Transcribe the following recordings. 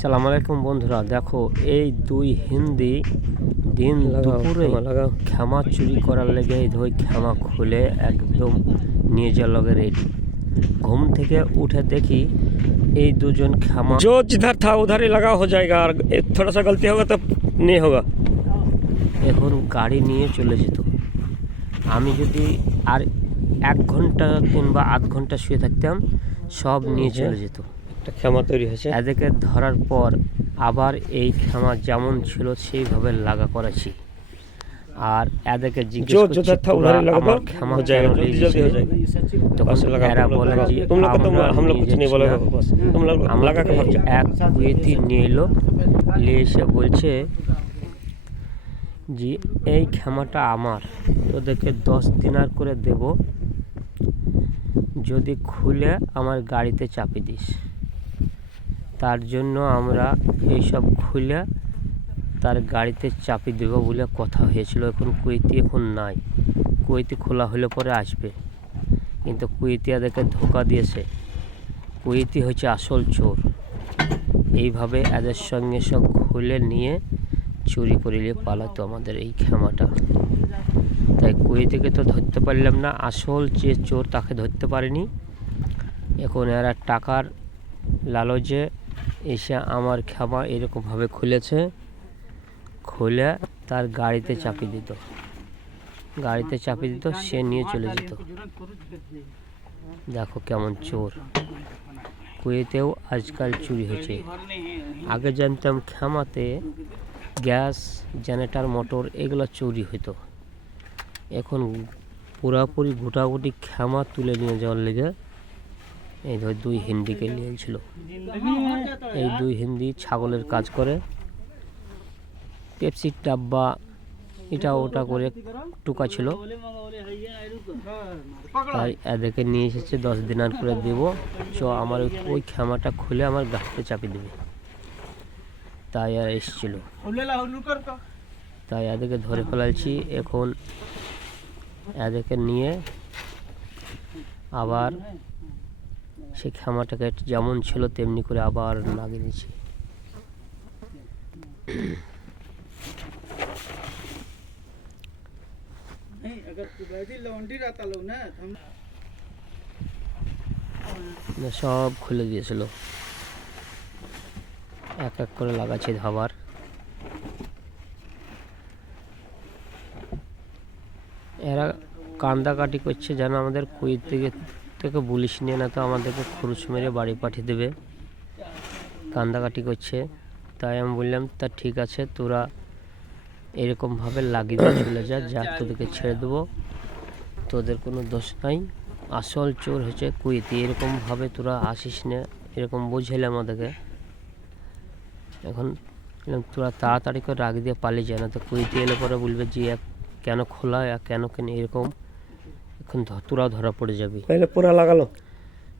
সালাম আলাইকুম বন্ধুরা দেখো এই দুই হিন্দি দিন দুপুরে ক্ষমা চুরি করার লেগে এই দুই ক্ষমা খুলে একদম নিয়ে যাওয়ার লগে রেডি ঘুম থেকে উঠে দেখি এই দুজন ক্ষমা जो जिधर था उधर ही लगा हो जाएगा और एक थोड़ा सा गलती होगा तो नहीं होगा এখন গাড়ি নিয়ে চলে যেত আমি যদি আর এক ঘন্টা কিংবা আধ ঘন্টা শুয়ে থাকতাম সব নিয়ে চলে যেত একটা খেমা তৈরি হয়েছে। এদেরকে ধরার পর আবার এই খেমা যেমন ছিল সেইভাবে লাগা করেছি। আর এদেরকে জিজ্ঞেস নিয়ে এলো নিয়ে এসে বলছে যে এই ক্ষমাটা আমার তোদেরকে দশ দিনার করে দেব। যদি খুলে আমার গাড়িতে চাপিয়ে দিস। তার জন্য আমরা এইসব খুলে তার গাড়িতে চাপি দেবো বলে কথা হয়েছিল। এখন কুয়েতি এখন নাই। কুয়েতি খোলা হলে পরে আসবে। কিন্তু কুয়েতি এদেরকে ধোকা দিয়েছে। কুয়েতি হচ্ছে আসল চোর। এইভাবে এদের সঙ্গে সব খুলে নিয়ে চুরি করে নিয়ে পালাতো আমাদের এই ক্ষমাটা। তাই কুয়েতিকে তো ধরতে পারলাম না। আসল যে চোর তাকে ধরতে পারিনি। এখন এরা টাকার লালচে এসে আমার ক্ষমা এরকমভাবে খুলেছে, খুলে তার গাড়িতে চাপিয়ে দিত। গাড়িতে চাপিয়ে দিত, সে নিয়ে চলে যেত। দেখো কেমন চোর। কুয়েতেও আজকাল চুরি হচ্ছে আগে জানতাম ক্ষমাতে গ্যাস, জেনারেটার, মোটর এগুলো চুরি হতো এখন পুরাপুরি গোটাগুটি ক্ষমা তুলে নিয়ে যাওয়ার লেগে এই ধর দুই হিন্দিকে নিয়েছিল। এই দুই হিন্দি ছাগলের কাজ করে। পেপসির ডাব্বা, এটা ওটা করে টুকা ছিল। তাই এদেরকে নিয়ে এসেছে, দশ দিনার করে দেবো। চ, আমার ওই- ক্ষমাটা খুলে আমার গাড়িতে চাপিয়ে দেবে। তাই আর এসছিল। তাই এদেরকে ধরে ফেলাইছি। এখন এদেরকে নিয়ে আবার সেই ক্ষমাটাকে যেমন ছিল তেমনি করে আবার লাগিয়ে দিয়েছি। সব খুলে দিয়েছিল। এক এক করে লাগাচ্ছে ধাবার। এরা কান্দাকাটি করছে যেন আমাদের কুড়ির থেকে থেকে পুলিশ নিয়ে না তো আমাদেরকে খরচ মেরে বাড়ি পাঠিয়ে দেবে। কান্দাকাটি করছে। তাই আমি বললাম, তা ঠিক আছে, তোরা এরকমভাবে লাগিয়ে চলে যা যা তোদেরকে ছেড়ে দেবো। তোদের কোনো দোষ নাই। আসল চোর হচ্ছে কুইতি এরকমভাবে তোরা আসিস না, এরকম বুঝাইলে আমাদেরকে। এখন তোরা তাড়াতাড়ি করে রাগ দিয়ে পালিয়ে যায় না তো কুইতি এলে পরে বলবে যে এক কেন খোলা আর কেন কেন এরকম? এখন তোরা ধরা পড়ে যাবি। তাহলে পোড়া লাগালো?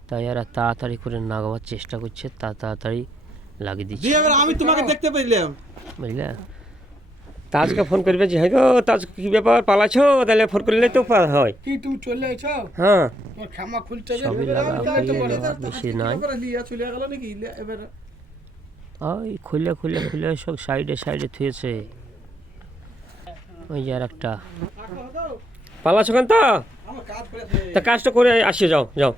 তাই এরা তাড়াতাড়ি করে নাগাবার চেষ্টা করছে তা তাড়াতাড়ি লাগিয়ে দিচ্ছে। আমি তোমাকে দেখতে পেলাম। বুঝলে? তাজকে ফোন করবে যে হ্যাঁ গো তাজ কি ব্যাপার? পালাছো? তাহলে ফোন করলে তো পার হয়। কি তুমি চলে আইছো হ্যাঁ। তোর ক্ষমা খুলতে যাবে সবই লাগা বেশি নাই। লিয়া চলে গেল নাকি? এবার ওই খুলে খুলে খুলে সব সাইডে সাইডে থুয়েছে। ওই আর একটা পালাছো কেন তো তা কাজটা করে আসিয়ে যাও যাও।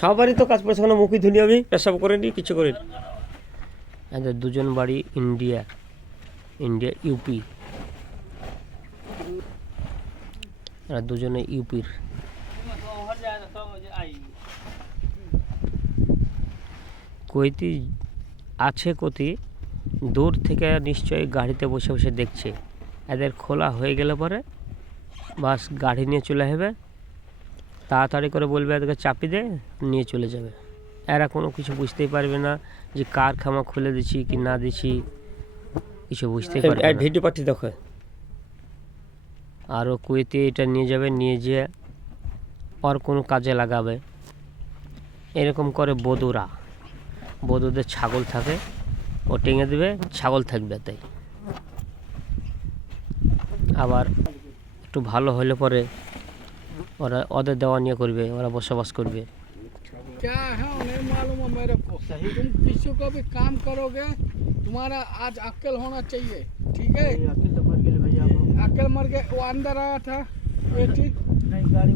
সবারই তো কাজ পড়েছে মুখি ধুলি আমি। পেশাব করে নি কিছু করে নি। এদের দুজন বাড়ি ইন্ডিয়া ইন্ডিয়া ইউপি। এরা দুজনে ইউপির। কইতি আছে কতি দূর থেকে নিশ্চয়ই গাড়িতে বসে বসে দেখছে। এদের খোলা হয়ে গেলে পরে বাস গাড়ি নিয়ে চলে আসবে। তাড়াতাড়ি করে বলবে এদেরকে চাপি দে নিয়ে চলে যাবে। এরা কোনো কিছু বুঝতেই পারবে না যে কার খামা খুলে দিছি কি না দিছি কিছু বুঝতেই পারবে না। ভিডিও পাঠিয়ে দেখো আরও কুয়েতে এটা নিয়ে যাবে নিয়ে যেয়ে ওর কোনো কাজে লাগাবে। এরকম করে বদুরা বদুদের ছাগল থাকে ও টেঙে দেবে ছাগল থাকবে তাই। আবার একটু ভালো হলে পরে ওরা ওদের দেওয়া নিয়ে করবে ওরা বসবাস করবে क्या है नहीं मालूम है मेरे को सही तुम किसी को भी काम करोगे तुम्हारा आज अक्ल होना चाहिए ठीक है अकेले तो मर गए भैया वो अक्ल मर गए वो अंदर आया था ये ठीक नहीं गाड़ी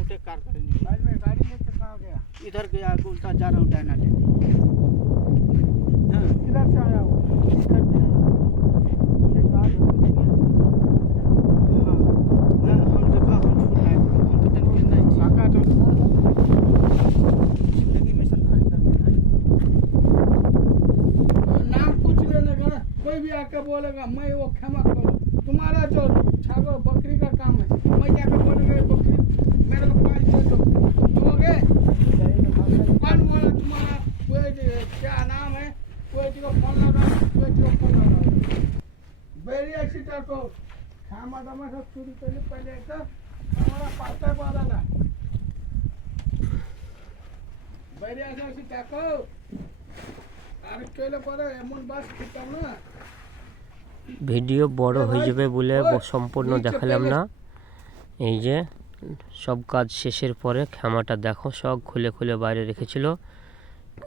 मोटे कार गाड़ी लेकर कहाँ गया? इधर गया उल्टा जा रहा हूँ डायना लेने हाँ। से आया इधर से तो हाँ। हाँ, तो तो कोई भी आके बोलेगा मैं वो खेमा करूँ। तुम्हारा जो छागो बकरी का काम है मैं क्या ভিডিও বড় হয়ে যাবে বলে সম্পূর্ণ দেখালাম না। এই যে সব কাজ শেষের পরে খামাটা দেখো সব খুলে খুলে বাইরে রেখেছিল।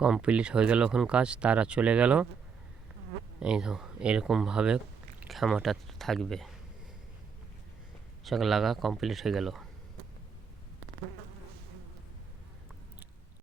কমপ্লিট হয়ে গেল ওখান কাজ তারা চলে গেল। এই এরকম এরকমভাবে ক্ষমাটা থাকবে। সকাল লাগা কমপ্লিট হয়ে গেল।